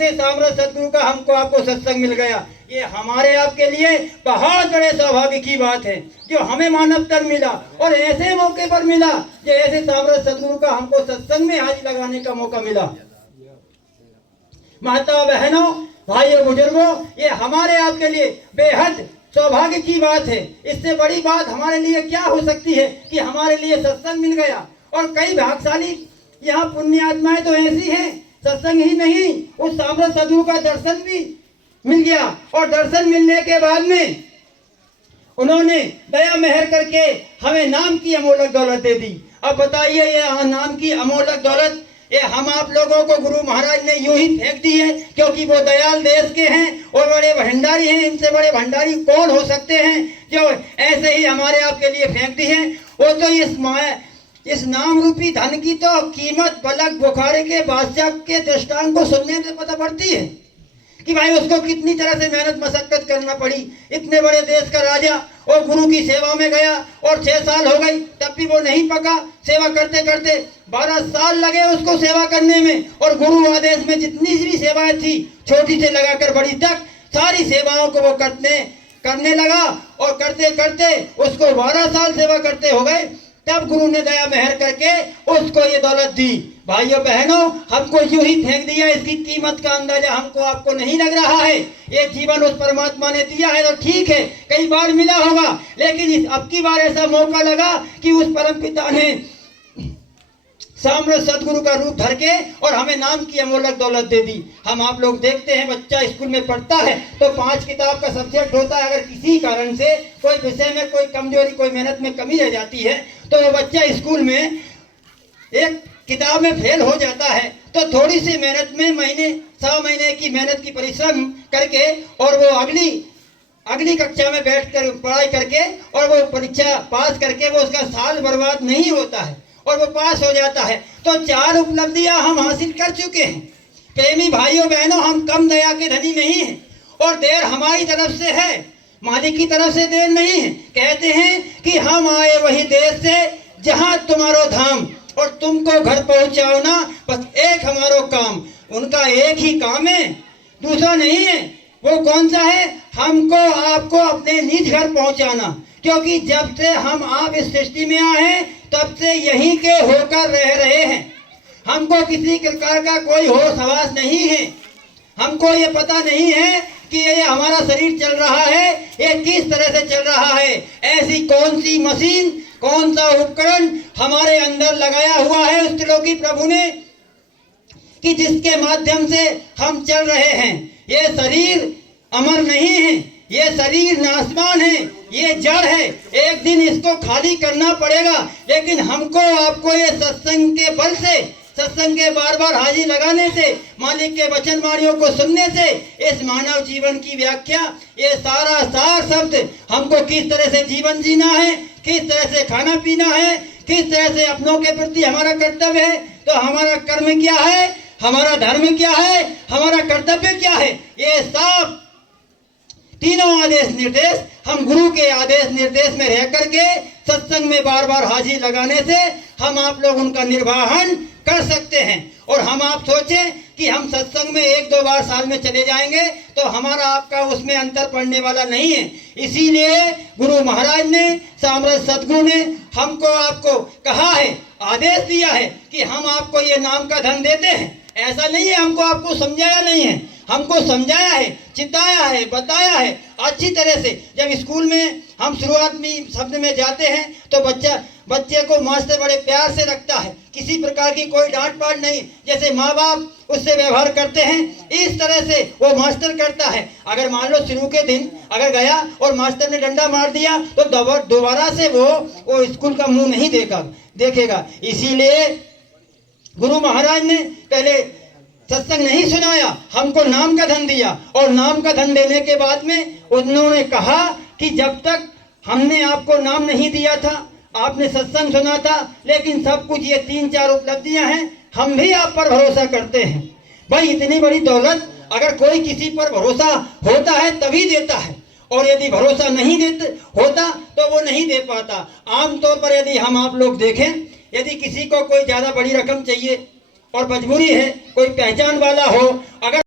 ऐसे सामर्थ सदगुरु का हमको आपको सत्संग मिल गया। ये हमारे आपके लिए बहुत बड़े सौभाग्य की बात है जो हमें मानव तन मिला और ऐसे मौके पर मिला जो ऐसे सामर्थ सदगुरु का हमको सत्संग में हाजिर लगाने का मौका मिला। माता बहनों, भाइयों, बुजुर्गों, ये हमारे आपके लिए बेहद सौभाग्य की बात है। इससे बड़ी बात हमारे लिए क्या हो सकती है कि हमारे लिए सत्संग मिल गया। और कई भाग्यशाली यहाँ पुण्य आत्माएं तो ऐसी हैं, सत्संग ही नहीं उस सामर्थ सदगुरु का दर्शन भी मिल गया और दर्शन मिलने के बाद में उन्होंने दया मेहर करके हमें नाम की अमोलक दौलत दे दी। अब बताइए ये नाम की अमोलक दौलत ये हम आप लोगों को गुरु महाराज ने यूं ही फेंक दी है क्योंकि वो दयाल देश के हैं और बड़े भंडारी हैं। इनसे बड़े भंडारी कौन हो सकते हैं जो ऐसे ही हमारे आपके लिए फेंक दी है। वो तो इस नाम रूपी धन की तो कीमत बलक बुखारे के बादशाह के दृष्टांत को सुनने से पता पड़ती है कि भाई उसको कितनी तरह से मेहनत मशक्कत करना पड़ी। इतने बड़े देश का राजा और गुरु की सेवा में गया और 6 साल हो गई तब भी वो नहीं पका। सेवा करते करते 12 साल लगे उसको सेवा करने में और गुरु आदेश में जितनी भी सेवाएं थी छोटी से लगाकर बड़ी तक सारी सेवाओं को वो करने लगा और करते करते उसको 12 साल सेवा करते हो गए। तब गुरु ने दया मेहर करके उसको ये दौलत दी। भाइयों बहनों, हमको यूं ही फेंक दिया, इसकी कीमत का अंदाजा हमको आपको नहीं लग रहा है। ये जीवन उस परमात्मा ने दिया है तो ठीक है, कई बार मिला होगा, लेकिन अब की बार ऐसा मौका लगा कि उस परम पिता ने सामर्थ सदगुरु का रूप धर के और हमें नाम की अमोलक दौलत दे दी। हम आप लोग देखते हैं बच्चा स्कूल में पढ़ता है तो 5 किताब का सब्जेक्ट होता है। अगर किसी कारण से कोई विषय में कोई कमजोरी कोई मेहनत में कमी रह जाती है तो वो बच्चा स्कूल में एक किताब में फेल हो जाता है तो थोड़ी सी मेहनत में महीने 6 महीने की मेहनत की परिश्रम करके और वो अगली कक्षा में बैठकर पढ़ाई करके और वो परीक्षा पास करके वो उसका साल बर्बाद नहीं होता है और वो पास हो जाता है। तो 4 उपलब्धियां हम हासिल कर चुके हैं। प्रेमी भाइयों बहनों, हम कम दया के धनी नहीं हैं और देर हमारी तरफ से है, मालिक की तरफ से देर नहीं है। कहते हैं कि हम आए वही देश से जहां तुम्हारो धाम और तुमको घर पहुंचाओ ना, बस एक हमारो काम। उनका एक ही काम है, दूसरा नहीं है। वो कौन सा है? हमको आपको अपने निज घर पहुंचाना। क्योंकि जब से हम आप इस सृष्टि में आए हैं तब से यहीं के होकर रह रहे हैं। हमको किसी प्रकार का कोई होश हवास नहीं है। हमको ये पता नहीं है कि ये हमारा शरीर चल रहा है, ये किस तरह से चल रहा है। ऐसी कौन सी मशीन, कौन सा उपकरण हमारे अंदर लगाया हुआ है उस त्रिलोकी प्रभु ने कि जिसके माध्यम से हम चल रहे हैं। ये शरीर अमर नहीं है, ये शरीर नाशवान है, ये जड़ है। एक दिन इसको खाली करना पड़ेगा। लेकिन हमको आपको ये सत्संग के बल से, सत्संग के बार बार हाजिर लगाने से, मालिक के वचन वाणियों को सुनने से इस मानव जीवन की व्याख्या, ये सारा सार शब्द हमको किस तरह से जीवन जीना है, किस तरह से खाना पीना है, किस तरह से अपनों के प्रति हमारा कर्तव्य है, तो हमारा कर्म क्या है, हमारा धर्म क्या है, हमारा कर्तव्य क्या है, ये सब तीनों आदेश निर्देश हम गुरु के आदेश निर्देश में रह करके सत्संग में बार बार हाजिर लगाने से हम आप लोग उनका निर्वहन कर सकते हैं। और हम आप सोचें कि हम सत्संग में 1-2 बार साल में चले जाएंगे तो हमारा आपका उसमें अंतर पड़ने वाला नहीं है। इसीलिए गुरु महाराज ने, सामर्थ सदगुरु ने हमको आपको कहा है, आदेश दिया है कि हम आपको ये नाम का धन देते हैं। ऐसा नहीं है हमको आपको समझाया नहीं है, हमको समझाया है, चिताया है, बताया है अच्छी तरह से। जब स्कूल में हम शुरुआत में शब्द में जाते हैं तो बच्चे को मास्टर बड़े प्यार से रखता है, किसी प्रकार की कोई डांट पाट नहीं। जैसे माँ बाप उससे व्यवहार करते हैं इस तरह से वो मास्टर करता है। अगर मान लो शुरू के दिन अगर गया और मास्टर ने डंडा मार दिया तो दोबारा से वो स्कूल का मुंह नहीं देखेगा। इसीलिए गुरु महाराज ने पहले सत्संग नहीं सुनाया, हमको नाम का धन दिया और नाम का धन देने के बाद में उन्होंने कहा कि जब तक हमने आपको नाम नहीं दिया था, आपने सत्संग सुना था, लेकिन सब कुछ ये 3-4 उपलब्धियां हैं, हम भी आप पर भरोसा करते हैं। भाई इतनी बड़ी दौलत अगर कोई किसी पर भरोसा होता है तभी देता है, और यदि भरोसा नहीं होता तो वो नहीं दे पाता। आमतौर पर यदि हम आप लोग देखें, यदि किसी को कोई ज्यादा बड़ी रकम चाहिए और मजबूरी है, कोई पहचान वाला हो, अगर